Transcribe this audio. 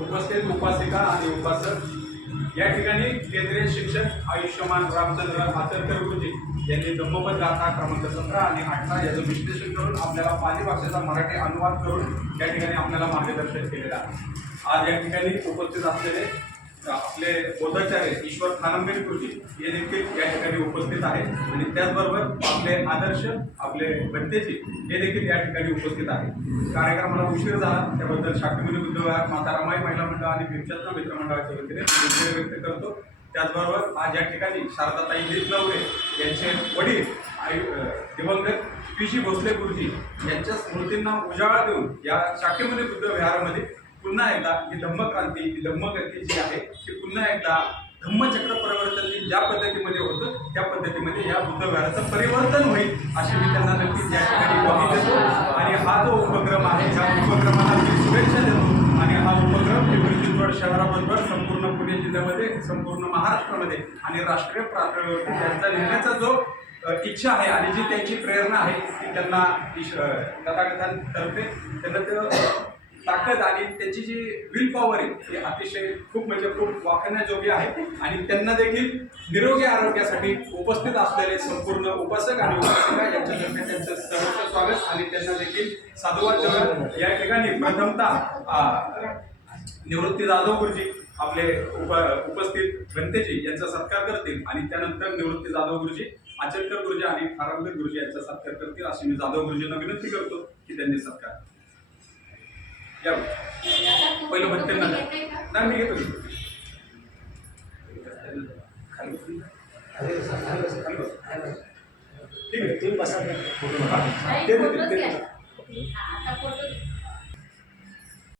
उपस्थित उपासिका आणि उपासक या ठिकाणी केंद्रीय शिक्षक आयुष्यमान रामचंद्र आचरकर गुरुजी यांनी धम्मपद गाथा क्रमांक 17 आणि 18 याचं विश्लेषण करून आपल्याला पाली भाषेचा मराठी अनुवाद करून या ठिकाणी आपल्याला मार्गदर्शन केलेलं आहे। आज या ठिकाणी उपस्थित असलेले आपले बोधाचार्य ईश्वर खानंबे गुरुजी हे देखील या ठिकाणी उपस्थित आहेत आणि त्याचबरोबर आपले आदर्श आपले भंतेजी हे देखील या ठिकाणी उपस्थित आहेत। कार्यक्रमाला उशीर झाला त्याबद्दल शाक्यमुनी बुद्धविहार माता रमाई महिला मंडळ आणि भीमचंद्र मित्र मंडळाच्या वतीने आभार व्यक्त करतो। त्याचबरोबर आज या ठिकाणी शारदाताई नवरे यांचे वडील दिवंगत पी.जी. भोसले गुरुजी यांच्या स्मृतींना उजाळा देऊन या शाक्यमुनी बुद्धविहारामध्ये पुन्हा एकदा ही धम्मक्रांती ही धम्मगती जी आहे ती पुन्हा एकदा धम्मचक्र परिवर्तन ज्या पद्धतीमध्ये होतं त्या पद्धतीमध्ये या बुद्धविहाराचं परिवर्तन होईल अशी मी त्यांना नक्कीच या ठिकाणी ग्वाही देतो आणि हा जो उपक्रम आहे या उपक्रमाला मी शुभेच्छा देतो आणि हा उपक्रम पिंपरी चिंचवड शहराबरोबर संपूर्ण पुणे जिल्ह्यामध्ये संपूर्ण महाराष्ट्रामध्ये आणि राष्ट्रीय पातळीवरती त्यांचा नेण्याचा जो इच्छा आहे आणि जी त्यांची प्रेरणा आहे ती त्यांना तथागतांतर्फे त्यांना ताकद आणि त्याची जी विल पॉवर आहे ती अतिशय खूप वाखाणण्याजोगी आहे आणि त्यांना देखील निरोगी आरोग्यासाठी उपस्थित असलेले संपूर्ण उपासक आणि उपासिका यांच्यातर्फे त्यांचं सर्वोच्च स्वागत आणि त्यांना देखील साधुवाद देऊन या ठिकाणी प्रथमतः निवृत्ती जाधव गुरुजी आपले उपस्थित भंतेजी यांचा सत्कार करतील आणि त्यानंतर निवृत्ती जाधव गुरुजी आचरकर गुरुजी आणि खारंबे गुरुजी यांचा सत्कार करतील अशी मी जाधव गुरुजींना विनंती करतो की त्यांनी सत्कार पहिलं भंतेंना नाही मी घेतो ठीक आहे तुम्ही बसा